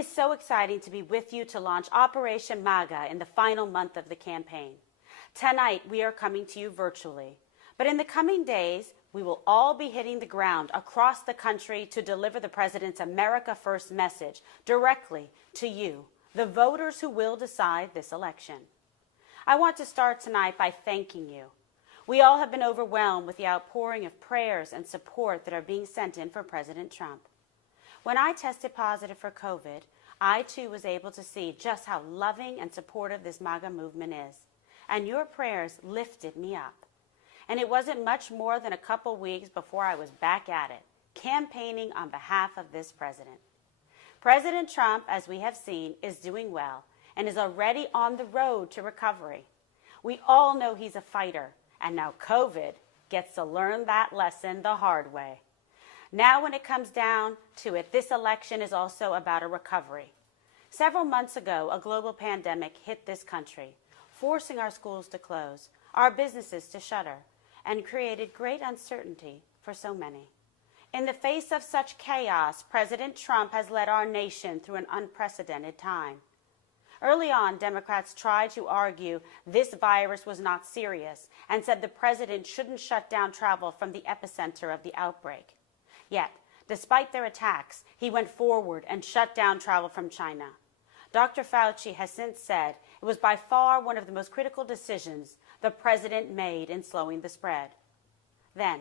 is so exciting to be with you to launch Operation MAGA in the final month of the campaign. Tonight, we are coming to you virtually, but in the coming days, we will all be hitting the ground across the country to deliver the President's America First message directly to you, the voters who will decide this election. I want to start tonight by thanking you. We all have been overwhelmed with the outpouring of prayers and support that are being sent in for President Trump. When I tested positive for COVID, I too was able to see just how loving and supportive this MAGA movement is. And your prayers lifted me up. And it wasn't much more than a couple weeks before I was back at it, campaigning on behalf of this president. President Trump, as we have seen, is doing well and is already on the road to recovery. We all know he's a fighter, and now COVID gets to learn that lesson the hard way. Now when it comes down to it, this election is also about a recovery. Several months ago, a global pandemic hit this country, forcing our schools to close, our businesses to shutter, and created great uncertainty for so many. In the face of such chaos, President Trump has led our nation through an unprecedented time. Early on, Democrats tried to argue this virus was not serious and said the president shouldn't shut down travel from the epicenter of the outbreak. Yet, despite their attacks, he went forward and shut down travel from China. Dr. Fauci has since said it was by far one of the most critical decisions the president made in slowing the spread. Then,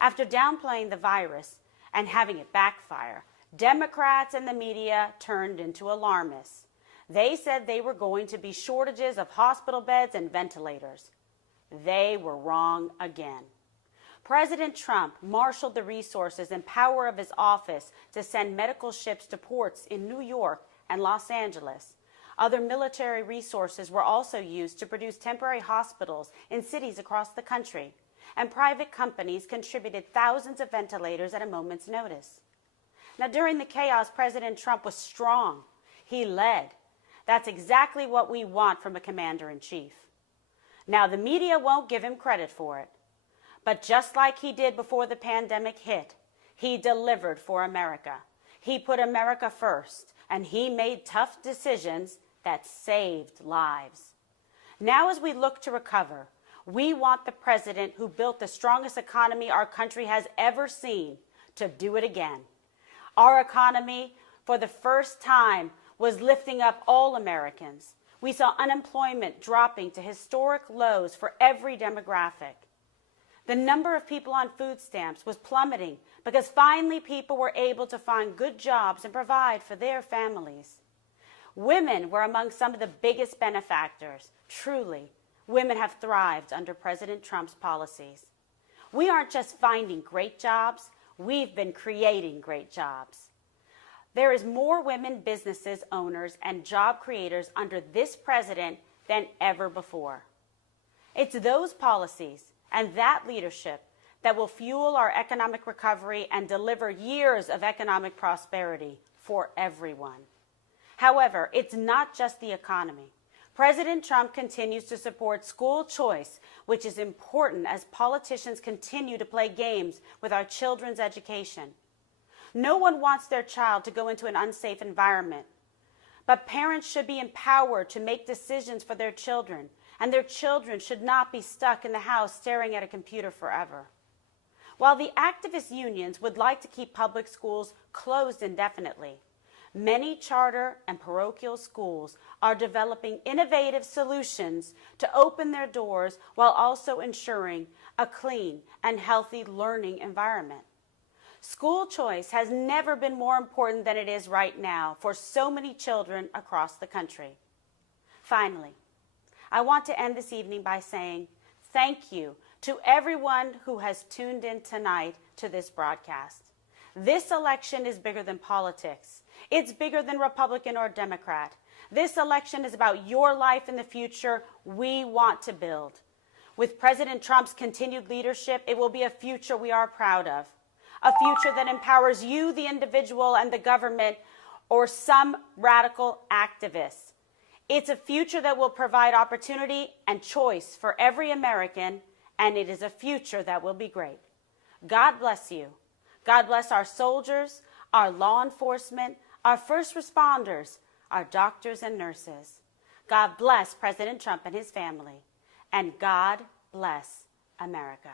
after downplaying the virus and having it backfire, Democrats and the media turned into alarmists. They said they were going to be shortages of hospital beds and ventilators. They were wrong again. President Trump marshaled the resources and power of his office to send medical ships to ports in New York and Los Angeles. Other military resources were also used to produce temporary hospitals in cities across the country, and private companies contributed thousands of ventilators at a moment's notice. Now, during the chaos, President Trump was strong. He led. That's exactly what we want from a commander-in-chief. Now, the media won't give him credit for it. But just like he did before the pandemic hit, he delivered for America. He put America first, and he made tough decisions that saved lives. Now, as we look to recover, we want the president who built the strongest economy our country has ever seen to do it again. Our economy, for the first time, was lifting up all Americans. We saw unemployment dropping to historic lows for every demographic. The number of people on food stamps was plummeting because finally people were able to find good jobs and provide for their families. Women were among some of the biggest benefactors. Truly, women have thrived under President Trump's policies. We aren't just finding great jobs, we've been creating great jobs. There is more women businesses owners and job creators under this president than ever before. It's those policies and that leadership that will fuel our economic recovery and deliver years of economic prosperity for everyone. However, it's not just the economy. President Trump continues to support school choice, which is important as politicians continue to play games with our children's education. No one wants their child to go into an unsafe environment, but parents should be empowered to make decisions for their children, and their children should not be stuck in the house staring at a computer forever. While the activist unions would like to keep public schools closed indefinitely, many charter and parochial schools are developing innovative solutions to open their doors while also ensuring a clean and healthy learning environment. School choice has never been more important than it is right now for so many children across the country. Finally, I want to end this evening by saying thank you to everyone who has tuned in tonight to this broadcast. This election is bigger than politics. It's bigger than Republican or Democrat. This election is about your life and the future we want to build. With President Trump's continued leadership, it will be a future we are proud of. A future that empowers you, the individual, and the government, or some radical activists. It's a future that will provide opportunity and choice for every American, and it is a future that will be great. God bless you. God bless our soldiers, our law enforcement, our first responders, our doctors and nurses. God bless President Trump and his family. And God bless America.